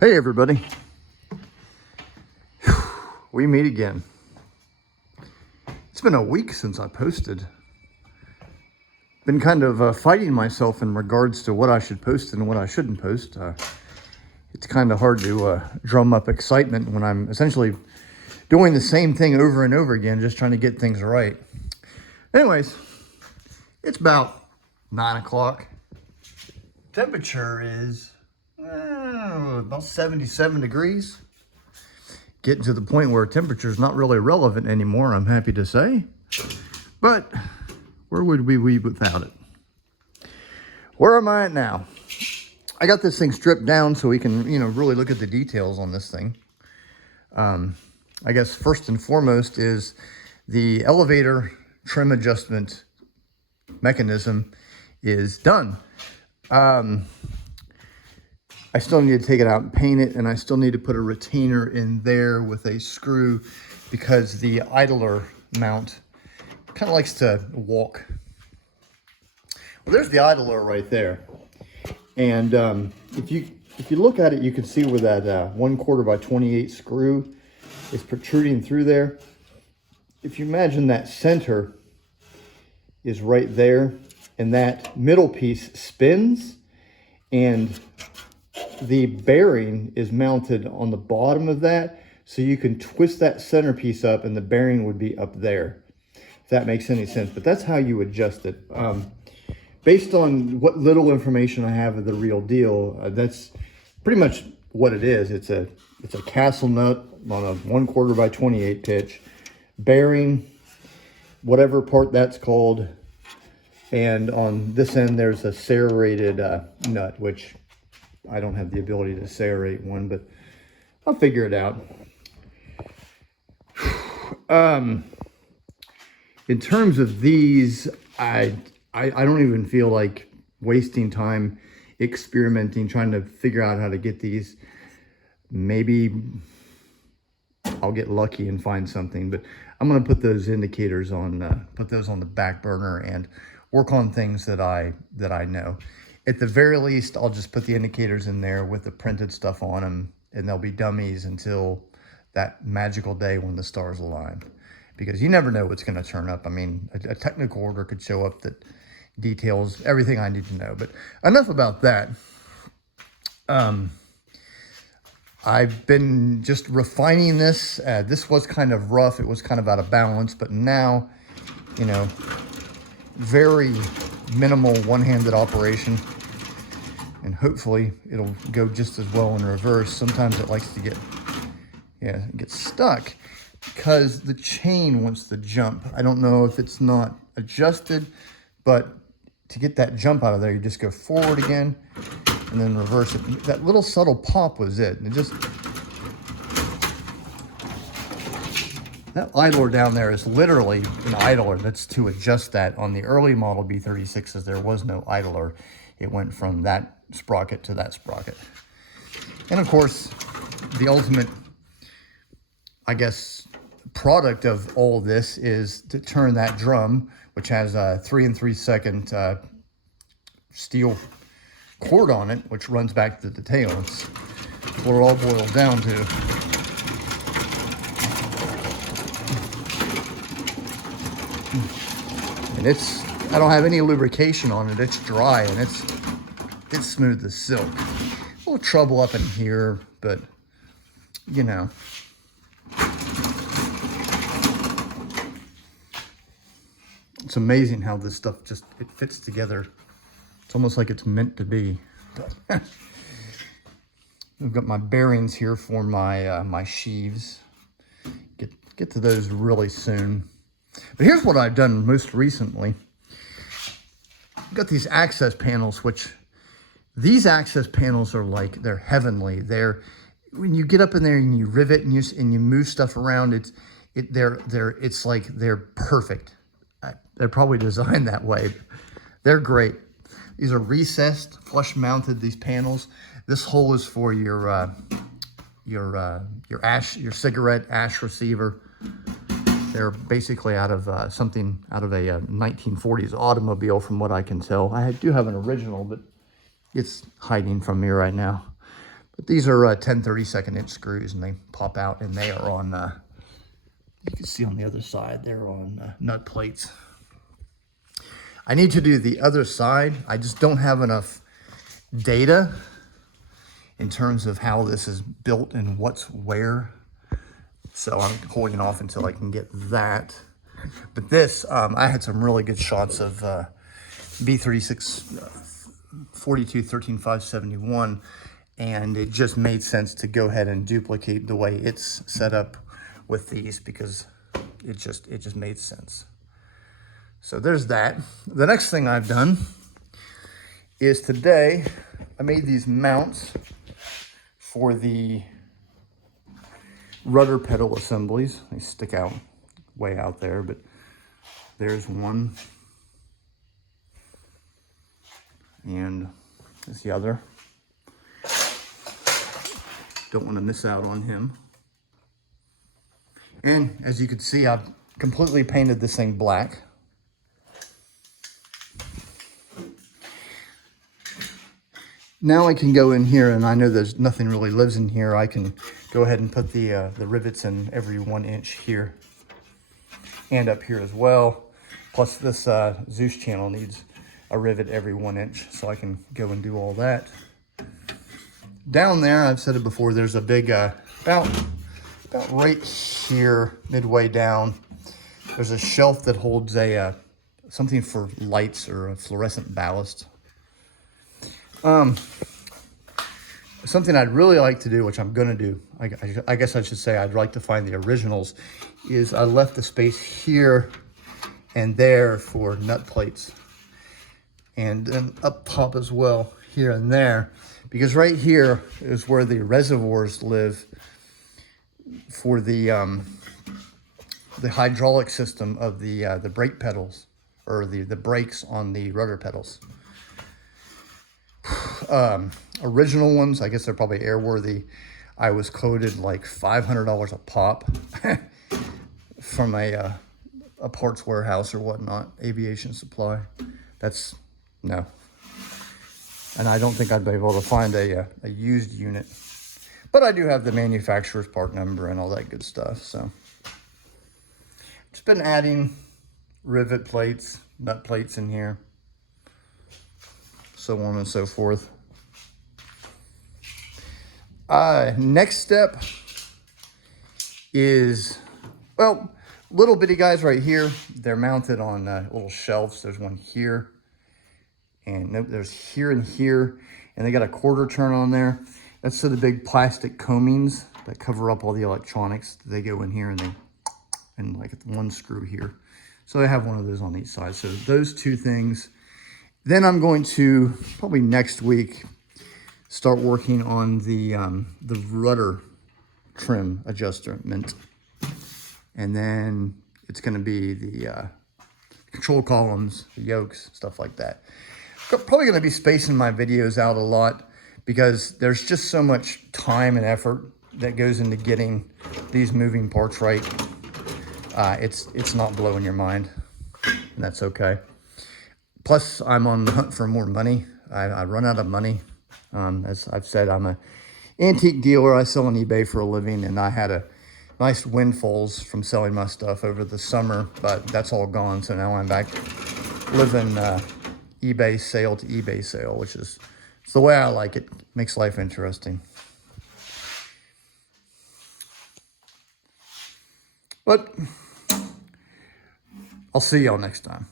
Hey everybody, we meet again. It's been a week since I posted. Been kind of fighting myself in regards to what I should post and what I shouldn't post. It's kind of hard to drum up excitement when I'm essentially doing the same thing over and over again, just trying to get things right. Anyways, it's about 9 o'clock. Temperature is about 77 degrees. Getting to the point where temperature is not really relevant anymore, I'm happy to say. But where would we be without it? Where am I at now? I got this thing stripped down so we can, really look at the details on this thing. I guess first and foremost is the elevator trim adjustment mechanism is done. I still need to take it out and paint it, and I still need to put a retainer in there with a screw because the idler mount kind of likes to walk. Well, there's the idler right there. And if you look at it, you can see where that 1/4 by 28 screw is protruding through there. If you imagine that center is right there, and that middle piece spins, and the bearing is mounted on the bottom of that, so you can twist that centerpiece up and the bearing would be up there, if that makes any sense. But that's how you adjust it. Based on what little information I have of the real deal, that's pretty much what it is. It's a castle nut on a 1/4 by 28 pitch, bearing, whatever part that's called, and on this end there's a serrated nut, which I don't have the ability to serrate one, but I'll figure it out. In terms of these, I don't even feel like wasting time experimenting, trying to figure out how to get these. Maybe I'll get lucky and find something, but I'm going to put those indicators on, put those on the back burner and work on things that I know. At the very least, I'll just put the indicators in there with the printed stuff on them, and they'll be dummies until that magical day when the stars align. Because you never know what's going to turn up. I mean, a technical order could show up that details everything I need to know. But enough about that. I've been just refining this. This was kind of rough. It was kind of out of balance. But now, very minimal one-handed operation. And hopefully it'll go just as well in reverse. Sometimes it likes to get stuck because the chain wants to jump. I don't know if it's not adjusted, but to get that jump out of there, you just go forward again and then reverse it. That little subtle pop was it. That idler down there is literally an idler. That's to adjust that. On the early model B-36s, there was no idler. It went from that sprocket to that sprocket. And of course, the ultimate, I guess, product of all this is to turn that drum, which has a 3 3/2 steel cord on it, which runs back to the tail. It's what it all boils down to. And I don't have any lubrication on it. It's dry and it's smooth as silk. A little trouble up in here, but it's amazing how this stuff it fits together. It's almost like it's meant to be. I've got my bearings here for my sheaves. Get to those really soon. But here's what I've done most recently. I've got these access panels, these access panels are like, they're heavenly. When you get up in there and you rivet and you move stuff around, it's like they're perfect. They're probably designed that way. They're great. These are recessed, flush mounted, these panels. This hole is for your cigarette ash receiver. They're basically out of a 1940s automobile, from what I can tell. I do have an original, but it's hiding from me right now. But these are 10/32 screws, and they pop out, and they are on, you can see on the other side, they're on nut plates. I need to do the other side. I just don't have enough data in terms of how this is built and what's where. So I'm holding off until I can get that. But this, I had some really good shots of B-36 42-13-571, and it just made sense to go ahead and duplicate the way it's set up with these, because it just made sense. So there's that. The next thing I've done is today I made these mounts for the rudder pedal assemblies. They stick out way out there, but there's one, and there's the other. Don't want to miss out on him. And as you can see, I've completely painted this thing black. Now I can go in here, and I know there's nothing really lives in here. I can go ahead and put the rivets in every 1 inch here and up here as well. Plus this Zeus channel needs a rivet every 1 inch, so I can go and do all that. Down there, I've said it before, there's a big, about right here, midway down, there's a shelf that holds a something for lights or a fluorescent ballast. Something I'd really like to do, which I'm gonna do, I guess I should say I'd like to find the originals, is I left the space here and there for nut plates, and then up top as well, here and there, because right here is where the reservoirs live for the hydraulic system of the brake pedals, or the brakes on the rudder pedals. Original ones, I guess they're probably airworthy. I was quoted like $500 a pop from a parts warehouse or whatnot, aviation supply. That's no. And I don't think I'd be able to find a used unit. But I do have the manufacturer's part number and all that good stuff. So just been adding rivet plates, nut plates in here, so on and so forth. Next step is, well, little bitty guys right here. They're mounted on little shelves. There's one here, and there's here and here, and they got a quarter turn on there. That's so the big plastic coamings that cover up all the electronics, they go in here, and like one screw here. So I have one of those on each side. So those two things. Then I'm going to, probably next week, start working on the rudder trim adjustment. And then it's going to be the control columns, the yokes, stuff like that. Probably going to be spacing my videos out a lot, because there's just so much time and effort that goes into getting these moving parts right. It's not blowing your mind, and that's okay. Plus, I'm on the hunt for more money. I run out of money. As I've said, I'm an antique dealer. I sell on eBay for a living, and I had a nice windfalls from selling my stuff over the summer, but that's all gone. So now I'm back living eBay sale to eBay sale, which is it's the way I like it. Makes life interesting. But I'll see y'all next time.